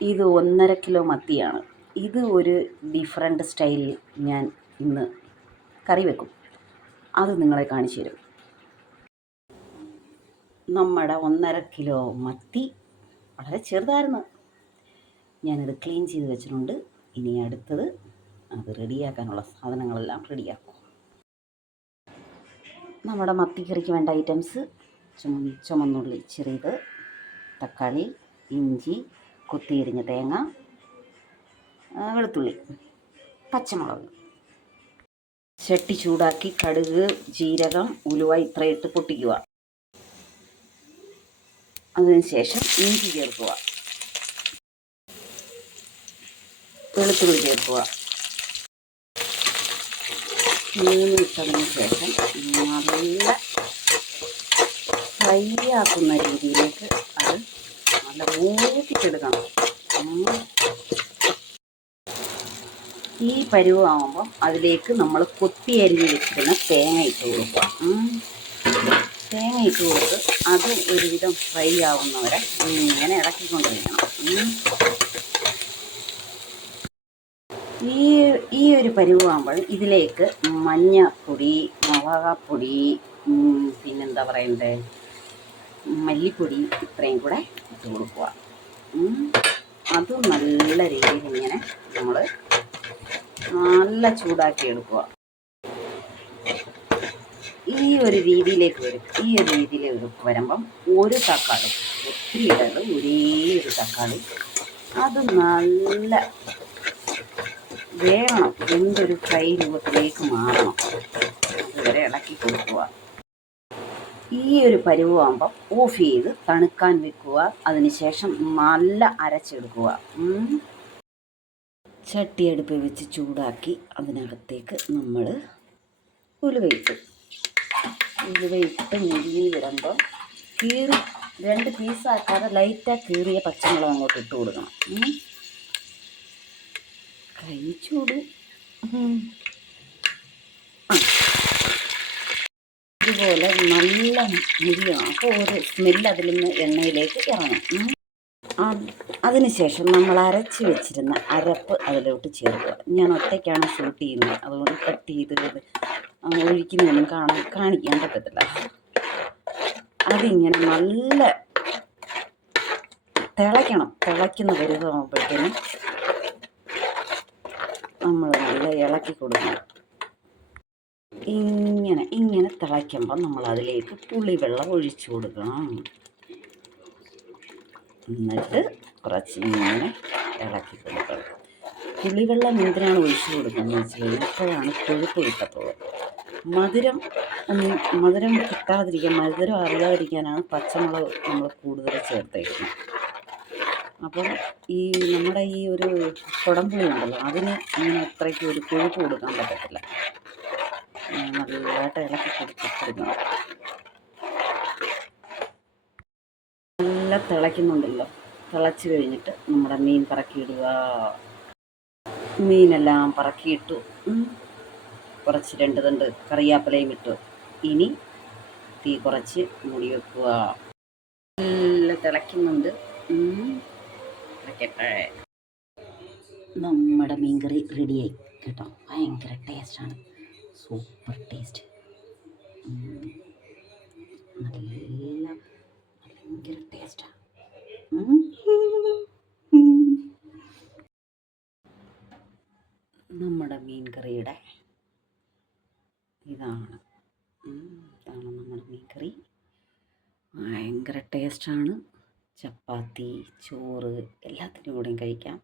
ഇത് 1.5 കിലോ മത്തിയാണ്. ഇത് ഒരു ഡിഫറെൻറ്റ് സ്റ്റൈലിൽ ഞാൻ ഇന്ന് കറി വെക്കും. അത് നിങ്ങളെ കാണിച്ചു തരും. നമ്മുടെ 1.5 കിലോ മത്തി വളരെ ചെറുതായിരുന്നു. ഞാനത് ക്ലീൻ ചെയ്ത് വെച്ചിട്ടുണ്ട്. ഇനി അടുത്തത് അത് റെഡിയാക്കാനുള്ള സാധനങ്ങളെല്ലാം റെഡിയാക്കും. നമ്മുടെ മത്തിക്കറിക്ക് വേണ്ട ഐറ്റംസ്: ചുമന്നുള്ളി ചെറിയത്, തക്കാളി, ഇഞ്ചി, കൊത്തിയരിഞ്ഞ തേങ്ങ, വെളുത്തുള്ളി, പച്ചമുളക്. ചട്ടി ചൂടാക്കി കടുക്, ജീരകം, ഉലുവ ഇത്രയിട്ട് പൊട്ടിക്കുക. അതിനുശേഷം ഇഞ്ചി ചേർക്കുക, വെളുത്തുള്ളി ചേർക്കുക. ഇട്ടതിന് ശേഷം നല്ല ഫ്രൈ ആക്കുന്ന രീതിയിലേക്ക് അത് നല്ല മൂപ്പിച്ചെടുക്കണം. ഈ പരുവാകുമ്പം അതിലേക്ക് നമ്മൾ കൊത്തി അരിഞ്ഞ് വെച്ചിരുന്ന തേങ്ങ ഇട്ട് കൊടുക്കുക. തേങ്ങ ഇട്ട് കൊടുത്ത് അത് ഒരുവിധം ഫ്രൈ ആവുന്നവരെ ഇങ്ങനെ ഇളക്കിക്കൊണ്ടിരിക്കണം. ഈ ഒരു പരുവാകുമ്പോൾ ഇതിലേക്ക് മഞ്ഞപ്പൊടി, മുളകപ്പൊടി, പിന്നെന്താ പറയണ്ടേ, മല്ലിപ്പൊടി ഇത്രയും കൂടെ ഇട്ട് കൊടുക്കുക. അത് നല്ല രീതിയിൽ ഇങ്ങനെ നമ്മൾ നല്ല ചൂടാക്കി എടുക്കുക. ഈ ഒരു രീതിയിലേക്ക് വരുമ്പം ഒരു തക്കാളി, ഒത്തിരി ഇടരുത്, ഒരേ ഒരു തക്കാളി, അത് നല്ല വേണം, എന്തൊരു ഫ്രൈ രൂപത്തിലേക്ക് മാറണം. അതുവരെ ഇളക്കി കൊടുക്കുക. ഈ ഒരു പരുവാകുമ്പം ഓഫ് ചെയ്ത് തണുക്കാൻ വെക്കുക. അതിനുശേഷം നല്ല അരച്ചെടുക്കുക. ചട്ടി അടുപ്പിൽ വെച്ച് ചൂടാക്കി അതിനകത്തേക്ക് നമ്മൾ ഉലുവയിട്ട് മുരിയിൽ വിടുമ്പോൾ കീറി 2 പീസാക്കാതെ ലൈറ്റായി കീറിയ പച്ചമുളക് അങ്ങോട്ട് ഇട്ട് കൊടുക്കണം. കൈ ചൂട്. ഇതുപോലെ നല്ല മുരിയണം. അപ്പോൾ ഒരു സ്മെല്ല് അതിൽ നിന്ന് എണ്ണയിലേക്ക് ഇറങ്ങും. അതിനുശേഷം നമ്മൾ അരച്ച് വെച്ചിരുന്ന അരപ്പ് അതിലോട്ട് ചേർക്കുക. ഞാൻ ഒറ്റയ്ക്കാണ് ഷൂട്ട് ചെയ്യുന്നത്, അതുകൊണ്ട് കട്ട് ചെയ്ത് ഒഴിക്കുന്നതൊന്നും കാണിക്കാൻ പറ്റത്തില്ല. അതിങ്ങനെ നല്ല തിളയ്ക്കുന്ന പരുവമാകുമ്പോഴത്തേനും നമ്മൾ നല്ല ഇളക്കി കൊടുക്കണം. ഇങ്ങനെ തിളയ്ക്കുമ്പോൾ നമ്മൾ അതിലേക്ക് പുളിവെള്ളം ഒഴിച്ചു കൊടുക്കണം. എന്നിട്ട് കുറച്ച് ഇങ്ങനെ ഇളക്കി കൊടുക്കണം. പുളിവെള്ളം എന്തിനാണ് ഒഴിച്ചു കൊടുക്കുന്നത് വെച്ച് കഴിഞ്ഞാൽ അപ്പോഴാണ് കൊഴുപ്പ് കിട്ടത്തുള്ളൂ. മധുരം കിട്ടാതിരിക്കാൻ, മധുരം അറിയാതിരിക്കാനാണ് പച്ചമുളക് നമ്മൾ കൂടുതൽ ചേർത്തേക്കുന്നത്. അപ്പം നമ്മുടെ ഈ ഒരു കുടംപുളി ഉണ്ടല്ലോ, അതിന് ഇങ്ങനെ അത്രയ്ക്ക് ഒരു കൊഴുപ്പ് കൊടുക്കാൻ പറ്റത്തില്ല. നല്ലതായിട്ട് ഇളക്കി കൊടുക്കണം. നല്ല തിളയ്ക്കുന്നുണ്ടല്ലോ. തിളച്ച് കഴിഞ്ഞിട്ട് നമ്മുടെ മീൻ പറക്കിയിടുക. മീനെല്ലാം പറക്കിയിട്ടു. കുറച്ച് 2 തണ്ട് കറിവേപ്പിലയും ഇട്ടു. ഇനി തീ കുറച്ച് മൂടി വെക്കുക. നല്ല തിളയ്ക്കുന്നുണ്ട്. തിളയ്ക്കട്ടെ. നമ്മുടെ മീൻകറി റെഡിയായി കേട്ടോ. ഭയങ്കര ടേസ്റ്റാണ്, സൂപ്പർ ടേസ്റ്റ്. ഭയങ്കര ടേസ്റ്റാണ്. നമ്മുടെ മീൻ കറിയുടെ ഇതാണ് നമ്മുടെ മീൻ കറി. ഭയങ്കര ടേസ്റ്റാണ്. ചപ്പാത്തി, ചോറ് എല്ലാത്തിൻ്റെ കൂടെയും കഴിക്കാം.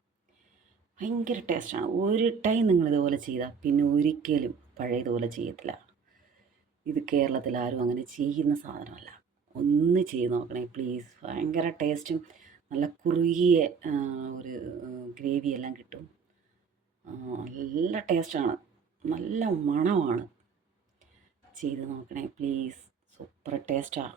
ഭയങ്കര ടേസ്റ്റാണ്. ഒരു ടൈം നിങ്ങളിതുപോലെ ചെയ്താൽ പിന്നെ ഒരിക്കലും പഴയതുപോലെ ചെയ്യത്തില്ല. ഇത് കേരളത്തിൽ ആരും അങ്ങനെ ചെയ്യുന്ന സാധനമല്ല. ഒന്ന് ചെയ്ത് നോക്കണേ പ്ലീസ്. ഭയങ്കര ടേസ്റ്റും നല്ല കുറുകിയ ഒരു ഗ്രേവിയെല്ലാം കിട്ടും. നല്ല ടേസ്റ്റാണ്, നല്ല മണമാണ്. ചെയ്ത് നോക്കണേ പ്ലീസ്. സൂപ്പർ ടേസ്റ്റാണ്.